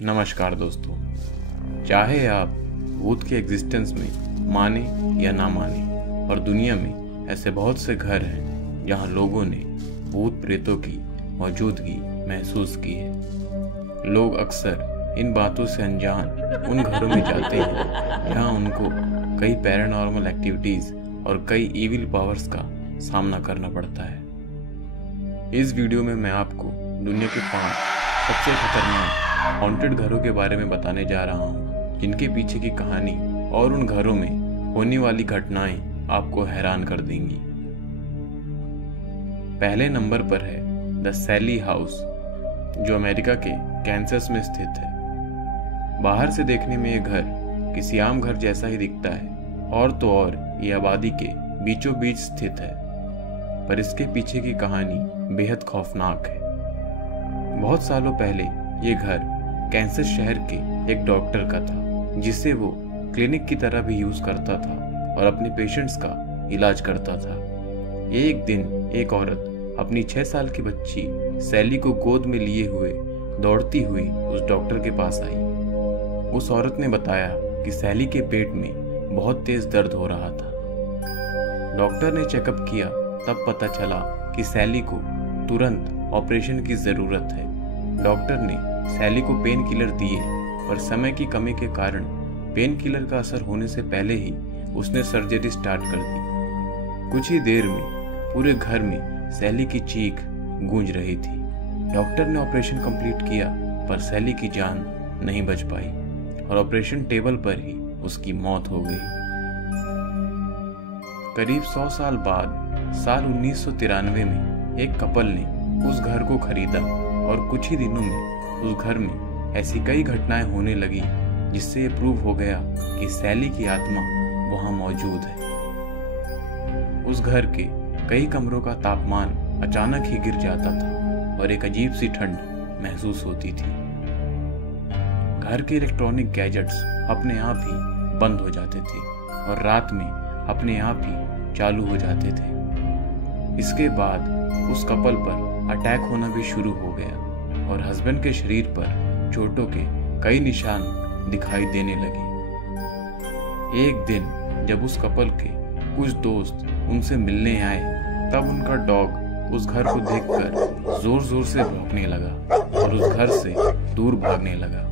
नमस्कार दोस्तों। चाहे आप भूत के एग्जिस्टेंस में माने या ना माने, और दुनिया में ऐसे बहुत से घर हैं जहां लोगों ने भूत प्रेतों की मौजूदगी महसूस की है। लोग अक्सर इन बातों से अनजान उन घरों में जाते हैं जहां उनको कई पैरानॉर्मल एक्टिविटीज और कई इविल पावर्स का सामना करना पड़ता है। इस वीडियो में मैं आपको दुनिया के 5 सबसे खतरनाक हॉन्टेड घरों के बारे में बताने जा रहा हूँ, जिनके पीछे की कहानी और उन घरों में होने वाली घटनाएं आपको हैरान कर देंगी। पहले नंबर पर है द सैली हाउस, जो अमेरिका के कैंसस में स्थित है। बाहर से देखने में यह घर किसी आम घर जैसा ही दिखता है, और तो और ये आबादी के बीचों बीच स्थित है, पर इसके पीछे की कहानी बेहद खौफनाक है। बहुत सालों पहले ये घर कैंसस शहर के एक डॉक्टर का था, जिसे वो क्लिनिक की तरह भी यूज करता था और अपने पेशेंट्स का इलाज करता था। एक दिन एक औरत अपनी 6 साल की बच्ची सैली को गोद में लिए हुए दौड़ती हुई उस डॉक्टर के पास आई। उस औरत ने बताया कि सैली के पेट में बहुत तेज दर्द हो रहा था। डॉक्टर ने चेकअप किया, तब पता चला कि सैली को तुरंत ऑपरेशन की जरूरत है। डॉक्टर ने सैली को पेन किलर दिए, पर समय की कमी के कारण पेन किलर का असर होने से पहले ही उसने सर्जरी स्टार्ट कर दी। कुछ ही देर में पूरे घर में सैली की चीख गूंज रही थी। डॉक्टर ने ऑपरेशन कंप्लीट किया, पर सैली की जान नहीं बच पाई और ऑपरेशन टेबल पर ही उसकी मौत हो गई। करीब 100 साल बाद साल 1993 में एक कपल ने उस घर को खरीदा, और कुछ ही दिनों में उस घर में ऐसी कई घटनाएं होने लगी, जिससे ये प्रूव हो गया कि सैली की आत्मा वहां मौजूद है। उस घर के कई कमरों का तापमान अचानक ही गिर जाता था और एक अजीब सी ठंड महसूस होती थी। घर के इलेक्ट्रॉनिक गैजेट्स अपने आप ही बंद हो जाते थे और रात में अपने आप ही चालू हो जाते थे। इसके बाद उस कपल पर अटैक होना भी शुरू हो गया और हस्बैंड के शरीर पर चोटों के कई निशान दिखाई देने लगे। एक दिन जब उस कपल के कुछ दोस्त उनसे मिलने आए, तब उनका डॉग उस घर को देखकर जोर जोर से भौंकने लगा और उस घर से दूर भागने लगा।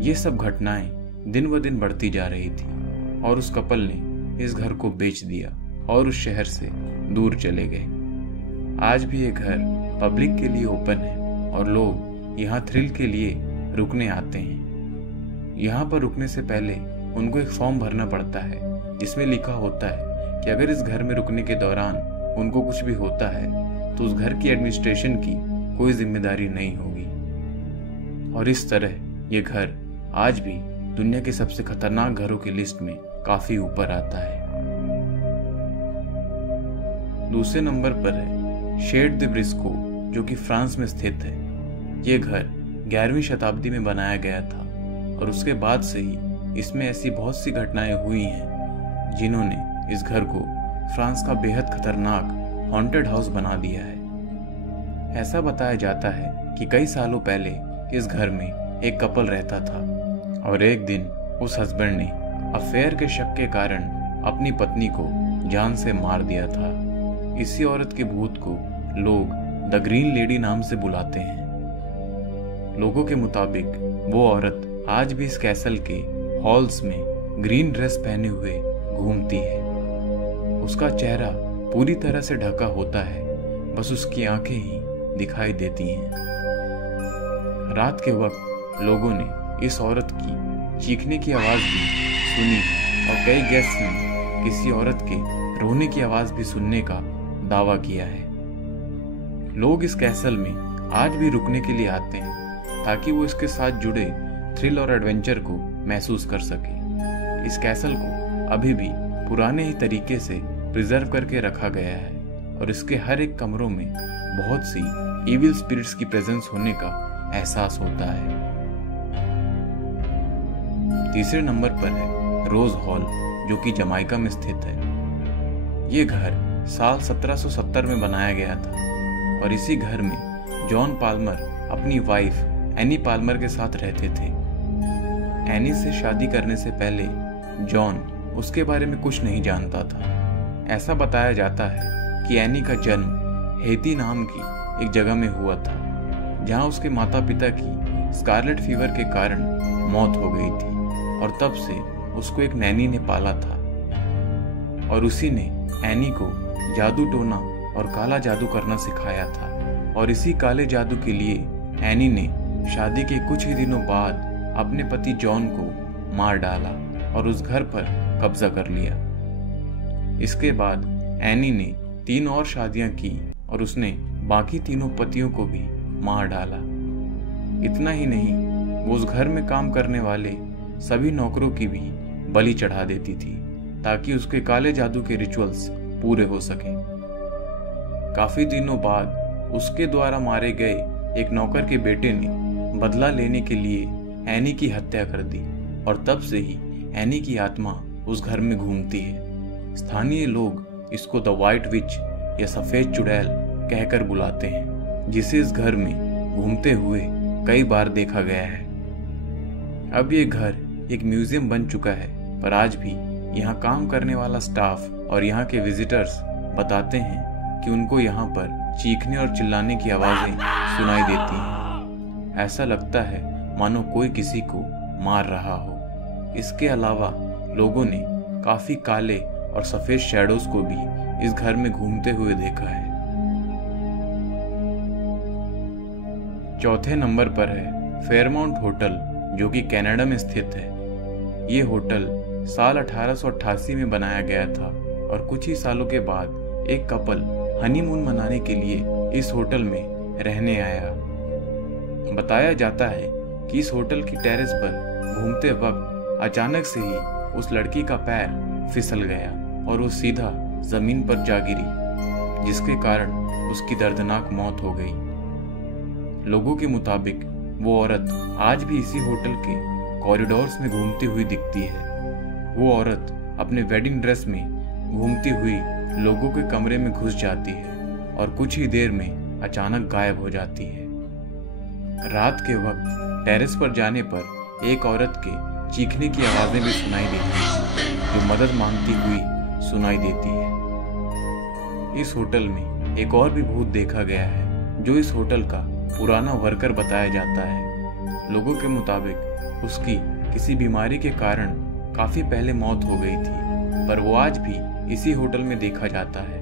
ये सब घटनाएं दिन ब दिन बढ़ती जा रही थी और उस कपल ने इस घर को बेच दिया और उस शहर से दूर चले गए। आज भी ये घर पब्लिक के लिए ओपन है और लोग यहाँ थ्रिल के लिए रुकने आते हैं। यहाँ पर रुकने से पहले उनको एक फॉर्म भरना पड़ता है, जिसमें लिखा होता है कि अगर इस घर में रुकने के दौरान उनको कुछ भी होता है तो उस घर की एडमिनिस्ट्रेशन की कोई जिम्मेदारी नहीं होगी। और इस तरह ये घर आज भी दुनिया के सबसे खतरनाक घरों की लिस्ट में काफी ऊपर आता है। दूसरे नंबर पर है शेड द ब्रिस्को, जो कि फ्रांस में स्थित है। ये घर 11वीं शताब्दी में बनाया गया था और उसके बाद से ही इसमें ऐसी बहुत सी घटनाएं हुई हैं जिन्होंने इस घर को फ्रांस का बेहद खतरनाक हॉन्टेड हाउस बना दिया है। ऐसा बताया जाता है कि कई सालों पहले इस घर में एक कपल रहता था और एक दिन उस हस्बैंड ने अफेयर के शक के कारण अपनी पत्नी को जान से मार दिया था। इसी औरत के भूत को लोग द ग्रीन लेडी नाम से बुलाते हैं। लोगों के मुताबिक वो औरत आज भी इस कैसल के हॉल्स में ग्रीन ड्रेस पहने हुए घूमती है। उसका चेहरा पूरी तरह से ढका होता है, बस उसकी आंखें ही दिखाई देती हैं। रात के वक्त लोगों ने इस औरत की चीखने की आवाज भी सुनी और कई गेस्ट ने किसी औरत के रोने की आवाज भी सुनने का दावा किया है। लोग इस कैसल में आज भी रुकने के लिए आते हैं ताकि वो इसके साथ जुड़े थ्रिल और एडवेंचर को महसूस कर सके। इस कैसल को अभी भी पुराने ही तरीके से प्रिजर्व करके रखा गया है और इसके हर एक कमरों में बहुत सी इविल स्पिरिट्स की प्रेजेंस होने का एहसास होता है। तीसरे नंबर पर है रोज हॉल, जो कि जमाइका में स्थित है। ये घर साल 1770 में बनाया गया था और इसी घर में जॉन पाल्मर अपनी वाइफ एनी पाल्मर के साथ रहते थे। एनी से शादी करने से पहले जॉन उसके बारे में कुछ नहीं जानता था। ऐसा बताया जाता है कि एनी का जन्म हेती नाम की एक जगह में हुआ था, जहां उसके माता पिता की स्कारलेट फीवर के कारण मौत हो गई थी, और तब से उसको एक नैनी ने पाला था, और उसी ने एनी को जादू टोना और काला जादू करना सिखाया था। और इसी काले जादू के लिए एनी ने शादी के कुछ ही दिनों बाद अपने पति जॉन को मार डाला और उस घर पर कब्जा कर लिया। इसके बाद एनी ने 3 और शादियां की और उसने बाकी तीनों पतियों को भी मार डाला। इतना ही नहीं, वो उस घर में काम करने वाले सभी नौकरों की भी बलि चढ़ा देती थी, ताकि उसके काले जादू के रिचुअल्स पूरे हो सके। काफी दिनों बाद उसके द्वारा मारे गए एक नौकर के बेटे ने बदला लेने के लिए एनी की हत्या कर दी, और तब से ही एनी की आत्मा उस घर में घूमती है। स्थानीय लोग इसको द व्हाइट विच या सफेद चुड़ैल कहकर बुलाते हैं, जिसे इस घर में घूमते हुए कई बार देखा गया है। अब ये घर एक म्यूजियम बन चुका है, पर आज भी यहाँ काम करने वाला स्टाफ और यहाँ के विजिटर्स बताते हैं कि उनको यहाँ पर चीखने और चिल्लाने की आवाजें सुनाई देती हैं। ऐसा लगता है मानो कोई किसी को मार रहा हो। इसके अलावा लोगों ने काफी काले और सफेद शैडोज को भी इस घर में घूमते हुए देखा है। चौथे नंबर पर है फेयरमाउंट होटल, जो कि कनाडा में स्थित है। ये होटल साल 1888 में बनाया गया था, और कुछ ही सालों के बाद एक कपल हनीमून मनाने के लिए इस होटल में रहने आया। बताया जाता है कि इस होटल की टेरेस पर घूमते वक्त अचानक से ही उस लड़की का पैर फिसल गया और वो सीधा जमीन पर जा गिरी, जिसके कारण उसकी दर्दनाक मौत हो गई। लोगों के मुताबिक वो औरत आज भी इसी होटल के कॉरिडोर्स में घूमती हुई दिखती है। वो औरत अपने वेडिंग ड्रेस में घूमती हुई लोगों के कमरे में घुस जाती है और कुछ ही देर में अचानक गायब हो जाती है। रात के वक्त टेरेस पर जाने पर एक औरत के चीखने की आवाजें भी सुनाई देती हैं, जो मदद मांगती हुई सुनाई देती है। इस होटल में एक और भी भूत देखा गया है, जो इस होटल का पुराना वर्कर बताया जाता है। लोगों के मुताबिक उसकी किसी बीमारी के कारण काफी पहले मौत हो गई थी, पर वो आज भी इसी होटल में देखा जाता है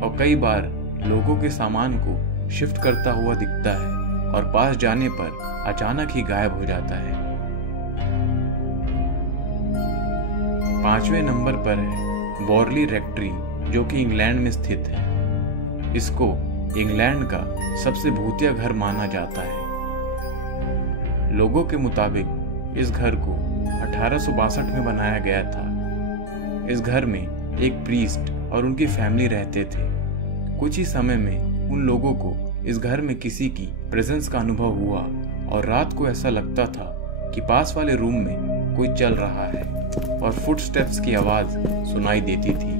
और कई बार लोगों के सामान को शिफ्ट करता हुआ दिखता है और पास जाने पर अचानक ही गायब हो जाता है। 5वें नंबर पर है बॉर्ली रेक्ट्री, जो कि इंग्लैंड में स्थित है। इसको इंग्लैंड का सबसे भूतिया घर माना जाता है। लोगों के मुताबिक इस घर को 1862 में बनाया गया था। इस घर में एक प्रीस्ट और उनकी फैमिली रहते थे। कुछ ही समय में उन लोगों को इस घर में किसी की प्रेजेंस का अनुभव हुआ और रात को ऐसा लगता था कि पास वाले रूम में कोई चल रहा है और फुटस्टेप्स की आवाज सुनाई देती थी।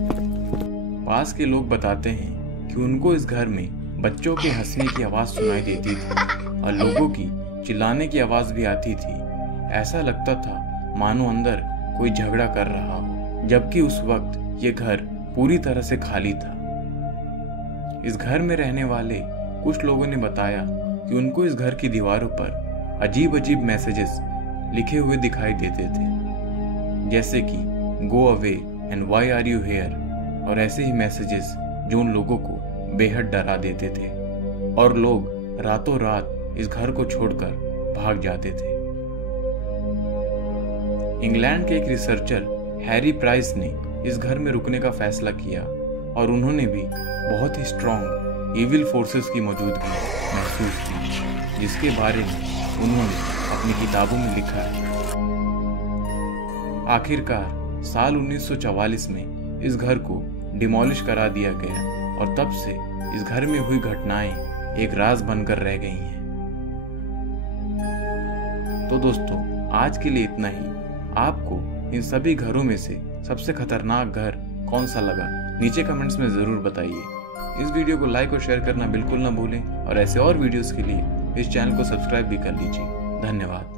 पास के लोग बताते हैं कि उनको इस घर में बच्चों के हंसने की आवाज सुनाई देती थी और लोगों की चिल्लाने की आवाज भी आती थी। ऐसा लगता था मानो अंदर कोई झगड़ा कर रहा हो, जबकि उस वक्त ये घर पूरी तरह से खाली था। इस घर में रहने वाले कुछ लोगों ने बताया कि उनको इस घर की दीवारों पर अजीब अजीब मैसेजेस लिखे हुए दिखाई देते थे, जैसे कि go away and why are you here, और ऐसे ही मैसेजेस जो उन लोगों को बेहद डरा देते थे और लोग रातों रात इस घर को छोड़कर भाग जाते थे। इंग्लैंड के एक रिसर्चर हैरी प्राइस ने इस घर में रुकने का फैसला किया और उन्होंने भी बहुत ही स्ट्रॉन्ग इविल फोर्सेस की मौजूदगी महसूस की, जिसके बारे में उन्होंने अपनी किताबों में लिखा है। आखिरकार साल 1944 में इस घर को डिमोलिश करा दिया गया और तब से इस घर में हुई घटनाएं एक राज बनकर रह गई हैं। तो दोस्तों, आज के लिए इतना ही। आपको इन सभी घरों में से सबसे खतरनाक घर कौन सा लगा, नीचे कमेंट्स में जरूर बताइए। इस वीडियो को लाइक और शेयर करना बिल्कुल ना भूलें और ऐसे और वीडियोस के लिए इस चैनल को सब्सक्राइब भी कर लीजिए। धन्यवाद।